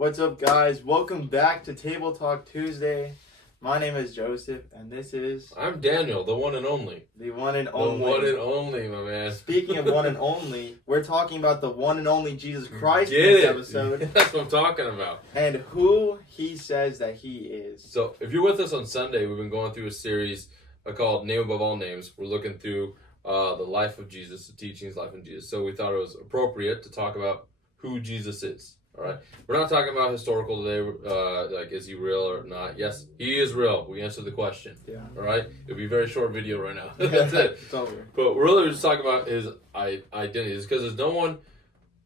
What's up, guys? Welcome back to Table Talk Tuesday. My name is Joseph, and this is I'm Daniel, the one and only. the one and The only. one and only, my man. Speaking of one and only, we're talking about the one and only Jesus Christ Get in this it. episode That's what I'm talking about. and who he says that he is. So, if you're with us on Sunday, we've been going through a series called Name Above All Names. We're looking through the life of Jesus, the teachings, life of Jesus. So, we thought it was appropriate to talk about who Jesus is. All right, we're not talking about historical today. Like, is he real or not? Yes, he is real. We answered the question. Yeah. All right, it'll be a very short video right now. That's it. It's over. But really, we're just talking about his identity. It's because there's no one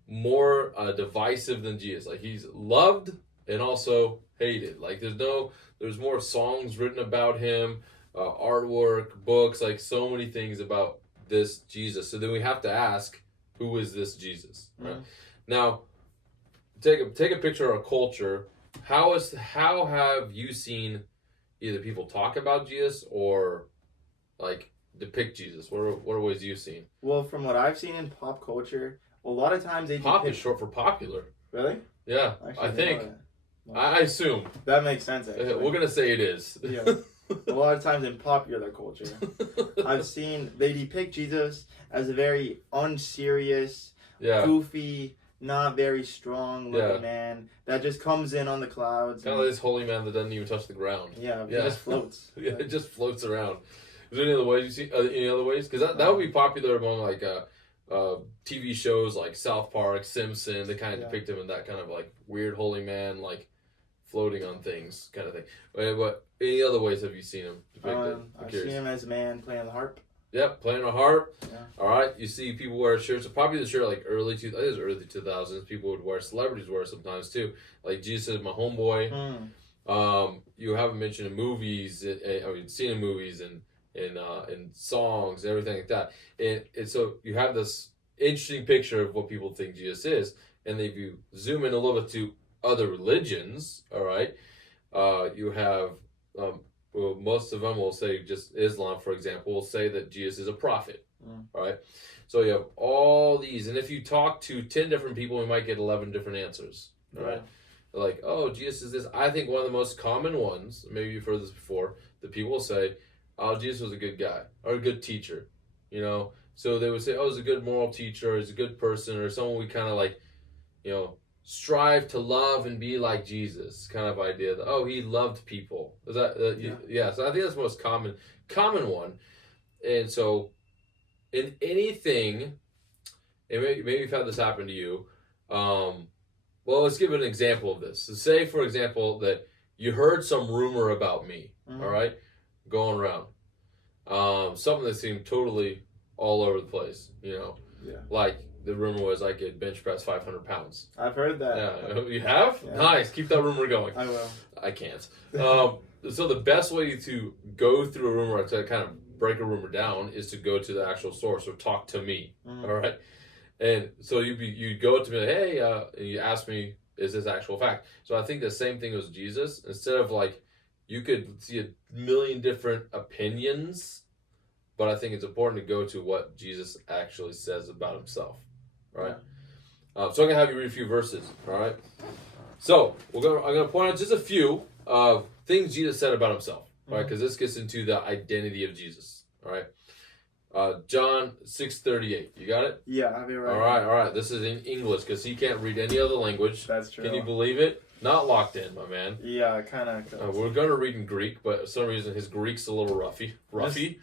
more divisive than Jesus. Like, he's loved and also hated. Like, there's more songs written about him, artwork, books, like so many things about this Jesus. So then we have to ask, who is this Jesus? Right? Now, take a picture of a culture. How have you seen either people talk about Jesus or like depict Jesus? What are ways you've seen? Well, from what I've seen in pop culture, a lot of times they Pop is depict... short for popular. Really? Yeah, Actually, I didn't think. know that. Well, I assume. that makes sense, actually. We're gonna say it is. Yeah. A lot of times in popular culture, I've seen they depict Jesus as a very unserious, Yeah. goofy, not very strong looking Yeah. man that just comes in on the clouds. Kind of this holy man that doesn't even touch the ground. Yeah, he Yeah. just floats. Yeah, it just floats around. Is there any other ways you see? Any other ways? Because that would be popular among like TV shows like South Park, Simpson. They kind of depict him in that kind of like weird holy man, like floating on things kind of thing. But any other ways have you seen him depicted? I've seen him as a man playing the harp. Yep, playing a harp. Yeah. All right, you see people wear shirts. Probably the shirt like early 2000s. People would wear, celebrities wear sometimes too. Like Jesus is my homeboy. You haven't mentioned in movies. Seen in movies and in songs and everything like that. And so you have this interesting picture of what people think Jesus is. And if you zoom in a little bit to other religions, all right, you have. Well, most of them will say, just Islam, for example, will say that Jesus is a prophet, right? So you have all these, and if you talk to 10 different people, you might get 11 different answers, right? They're like, oh, Jesus is this. I think one of the most common ones, maybe you've heard this before, that people will say, oh, Jesus was a good guy, or a good teacher, you know? So they would say, oh, he's a good moral teacher, or he's a good person, or someone we kind of like, you know, strive to love and be like Jesus kind of idea that, oh, he loved people. Is that yeah. So I think that's the most common one. And so in anything, and maybe you've had this happen to you, well, let's give an example of this. So say, for example, that you heard some rumor about me, all right, going around, something that seemed totally all over the place, you know, like the rumor was I could bench press 500 pounds. I've heard that. Yeah, you have? Yeah. Nice. Keep that rumor going. I will. I can't. So the best way to go through a rumor, to kind of break a rumor down, is to go to the actual source or talk to me. All right. And so you go to me like, hey, and you ask me, is this actual fact? So I think the same thing was Jesus. Instead of like, you could see a million different opinions, but I think it's important to go to what Jesus actually says about himself. Right, so I'm gonna have you read a few verses. All right, so I'm gonna point out just a few things Jesus said about himself. Right, because this gets into the identity of Jesus. All right, John 6:38. You got it? Yeah, I have it right. All right. This is in English because he can't read any other language. That's true. Can you believe it? Not locked in, my man. Yeah, kind of. We're gonna read in Greek, but for some reason his Greek's a little roughy.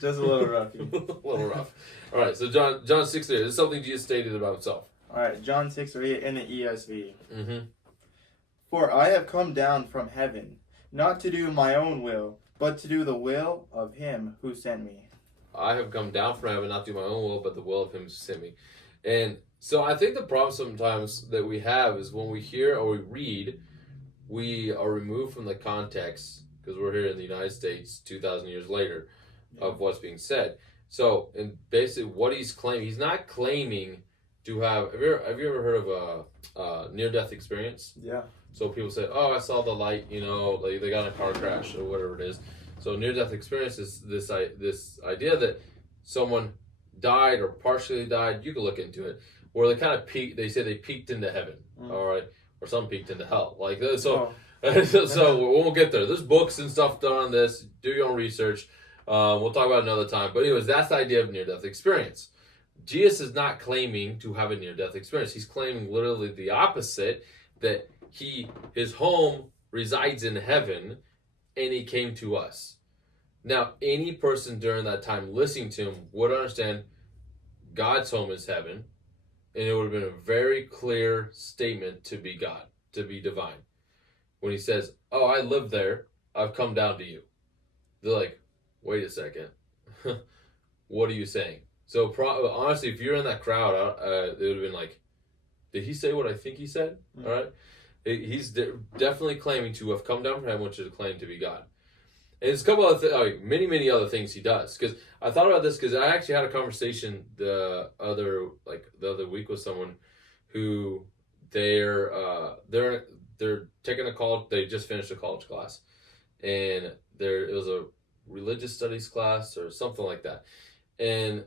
Just a little roughy. A little rough. All right, so John 6:38. This is something Jesus stated about himself. All right, John 6:38 in the ESV. Mm-hmm. For I have come down from heaven, not to do my own will, but to do the will of him who sent me. I have come down from heaven, not to do my own will, but the will of him who sent me. And so I think the problem sometimes that we have is when we hear or we read, we are removed from the context, because we're here in the United States 2,000 years later, of what's being said. So, and basically what he's claiming, he's not claiming to have you ever heard of a near-death experience? Yeah. So people say, oh, I saw the light, you know, like they got in a car crash or whatever it is. So near-death experience is this idea that someone died or partially died. You can look into it. Where they kind of peaked, they say they peaked into heaven. All right. or some peaked into hell. Like so. Oh. So we'll get there. There's books and stuff done on this. Do your own research. We'll talk about it another time. But anyways, that's the idea of near-death experience. Jesus is not claiming to have a near-death experience. He's claiming literally the opposite, that his home resides in heaven, and he came to us. Now, any person during that time listening to him would understand God's home is heaven, and it would have been a very clear statement to be God, to be divine. When he says, "Oh, I live there, I've come down to you." They're like, "Wait a second. What are you saying?" So honestly, if you're in that crowd, it would have been like, "Did he say what I think he said?" Mm-hmm. All right? He's definitely claiming to have come down from heaven, which is a claim to be God. And there's a couple of many other things he does. Because I thought about this because I actually had a conversation the other week with someone who they're taking a college. They just finished a college class, and it was a religious studies class or something like that. And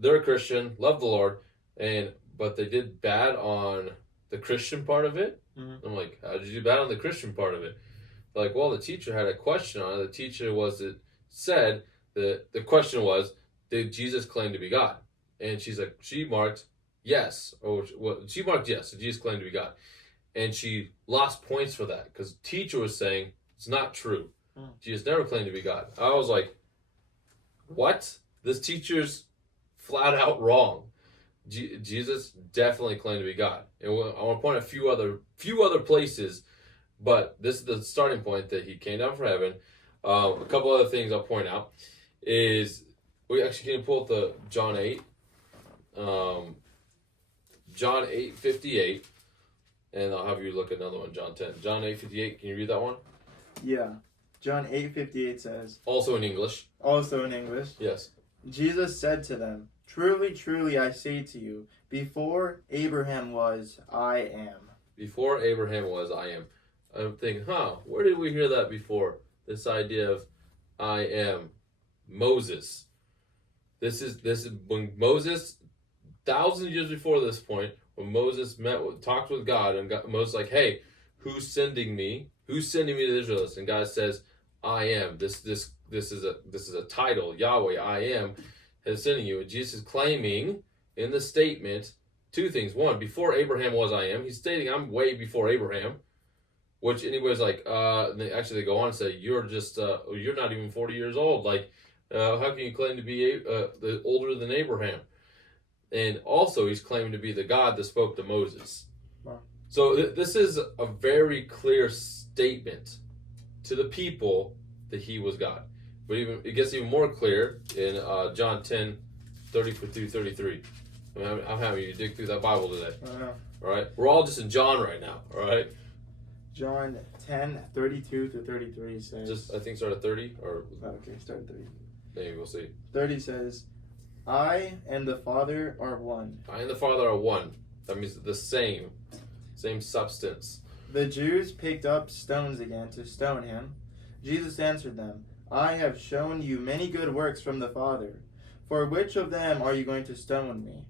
they're a Christian, love the Lord, but they did bad on the Christian part of it. Mm-hmm. I'm like, how did you do bad on the Christian part of it? They're like, well, the teacher had a question on it. The teacher said the question was, did Jesus claim to be God? And she marked yes, she marked yes. Did Jesus claim to be God? And she lost points for that because the teacher was saying it's not true. Jesus never claimed to be God. I was like, what? This teacher's flat out wrong. Jesus definitely claimed to be God. And I want to point out a few other places, but this is the starting point that he came down from heaven. A couple other things I'll point out is we actually can pull up the John 8. John 8:58. And I'll have you look at another one, John 10. John 8:58, can you read that one? Yeah. John 8:58 says. Also in English. Also in English. Yes. Jesus said to them, "Truly, truly, I say to you, before Abraham was, I am." Before Abraham was, I am. I'm thinking, where did we hear that before? This idea of I am. Moses. This is when Moses, thousands of years before this point, when Moses talked with God, and Moses like, hey, who's sending me? Who's sending me to the Israelites? And God says, I am. This is a title. Yahweh, I am, is sending you. And Jesus is claiming in the statement two things. One, before Abraham was, I am. He's stating I'm way before Abraham. Which anybody's like, they go on and say, you're not even 40 years old. Like, how can you claim to be older than Abraham? And also, he's claiming to be the God that spoke to Moses. Wow. So this is a very clear statement to the people that he was God. But it gets even more clear in John 10:30-33. I'm having you dig through that Bible today. All right, we're all just in John right now. All right. John 10:32-33 says. I think start at 30 or. Okay, start at 30. Maybe we'll see. 30 says, I and the Father are one. I and the Father are one. That means the same substance. The Jews picked up stones again to stone him. Jesus answered them, I have shown you many good works from the Father. For which of them are you going to stone me?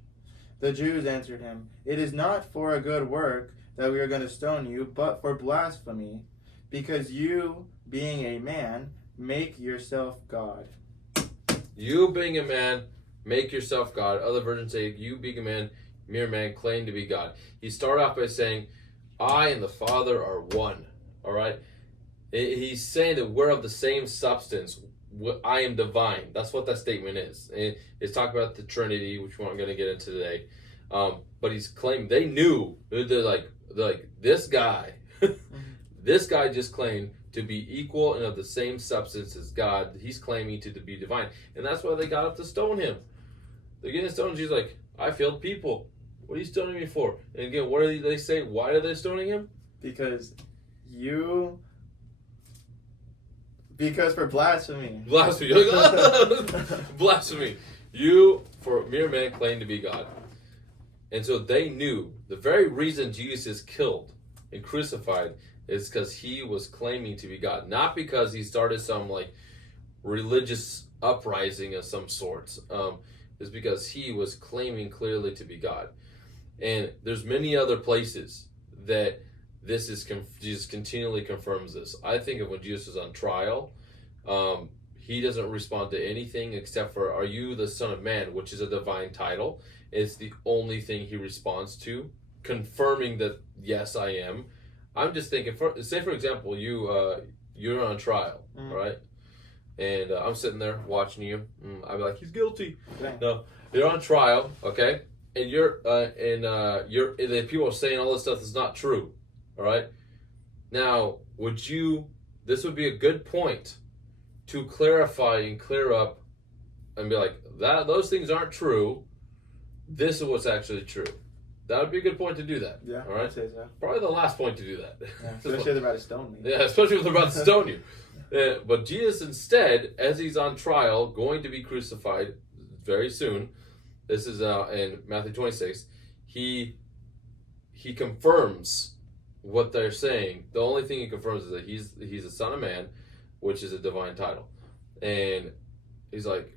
The Jews answered him, It is not for a good work that we are going to stone you, but for blasphemy, because you, being a man, make yourself God. You, being a man, make yourself God. Other versions say, you, being a man, mere man, claim to be God. He started off by saying, I and the Father are one. All right? He's saying that we're of the same substance. I am divine. That's what that statement is. And it's talking about the Trinity, which we're not going to get into today. But he's claiming, they knew, they're like, this guy, this guy just claimed to be equal and of the same substance as God. He's claiming to be divine. And that's why they got up to stone him. They're getting stoned. Jesus like, I failed people. What are you stoning me for? And again, what do they say? Why are they stoning him? Because for blasphemy. Blasphemy. Blasphemy. You, for mere man, claim to be God. And so they knew the very reason Jesus is killed and crucified is because he was claiming to be God. Not because he started some religious uprising of some sorts. It's because he was claiming clearly to be God. And there's many other places that Jesus continually confirms this. I think of when Jesus was on trial, he doesn't respond to anything except for, "Are you the Son of Man?" which is a divine title. It's the only thing he responds to, confirming that, yes, I am. I'm just thinking, say for example, you're on trial, right? And I'm sitting there watching you. I'd be like, "He's guilty." Dang. No, you're on trial, okay? And the people are saying all this stuff that's not true, all right? Now, this would be a good point to clarify and clear up and be like, those things aren't true. This is what's actually true. That would be a good point to do that. Yeah, all right? I'd say so. Probably the last point to do that. Yeah, especially if they're about to stone me. Yeah, especially if they're about to stone you. But Jesus instead, as he's on trial, going to be crucified very soon, this is in Matthew 26, he confirms what they're saying. The only thing he confirms is that he's a Son of Man, which is a divine title. And he's like,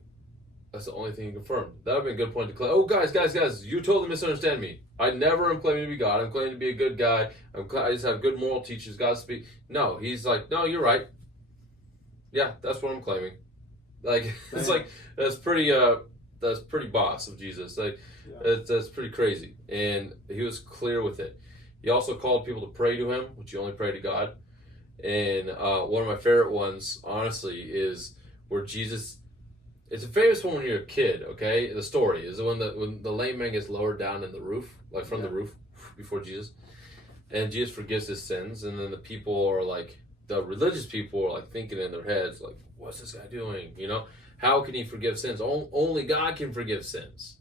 that's the only thing he confirmed. That would be a good point to claim. Oh, guys, you totally misunderstand me. I never am claiming to be God. I'm claiming to be a good guy. I just have good moral teachers. God speak. No, he's like, no, you're right. Yeah, that's what I'm claiming. Like, it's like, that's pretty boss of Jesus. Like, that's pretty crazy. And he was clear with it. He also called people to pray to him, which you only pray to God. And one of my favorite ones, honestly, is where Jesus. It's a famous one when you're a kid. Okay, the story is when the lame man gets lowered down in the roof, like from the roof, before Jesus, and Jesus forgives his sins, and then the people are like, the religious people are like thinking in their heads, like, what's this guy doing? You know, how can he forgive sins? Only God can forgive sins.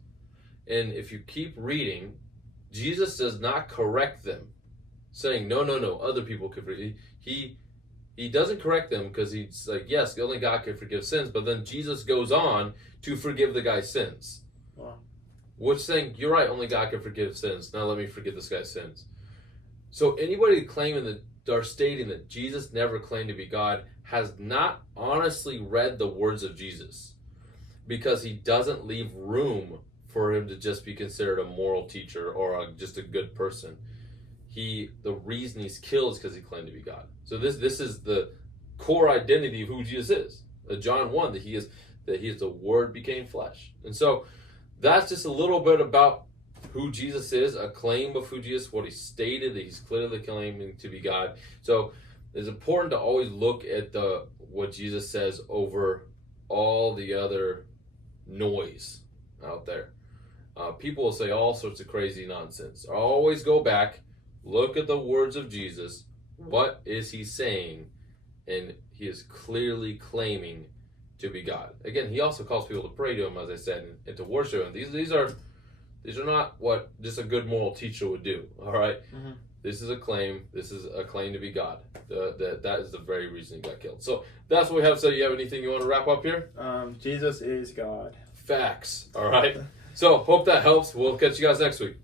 And if you keep reading, Jesus does not correct them, saying, no, other people can forgive. He doesn't correct them because he's like, yes, only God can forgive sins. But then Jesus goes on to forgive the guy's sins. Wow. Which saying, you're right, only God can forgive sins. Now let me forgive this guy's sins. So anybody claiming that, or stating that Jesus never claimed to be God, has not honestly read the words of Jesus, because he doesn't leave room for him to just be considered a moral teacher or just a good person. The reason he's killed is because he claimed to be God. So this is the core identity of who Jesus is. John 1, that he is the Word became flesh. And so that's just a little bit about who Jesus is, a claim of who Jesus, what he stated, that he's clearly claiming to be God. So it's important to always look at what Jesus says over all the other noise out there. People will say all sorts of crazy nonsense. Always go back, look at the words of Jesus. What is he saying? And he is clearly claiming to be God. Again, he also calls people to pray to him, as I said, and to worship him. These are not what just a good moral teacher would do. All right? Mm-hmm. This is a claim. This is a claim to be God. That is the very reason he got killed. So that's what we have to say. You have anything you want to wrap up here? Jesus is God. Facts. All right. So hope that helps. We'll catch you guys next week.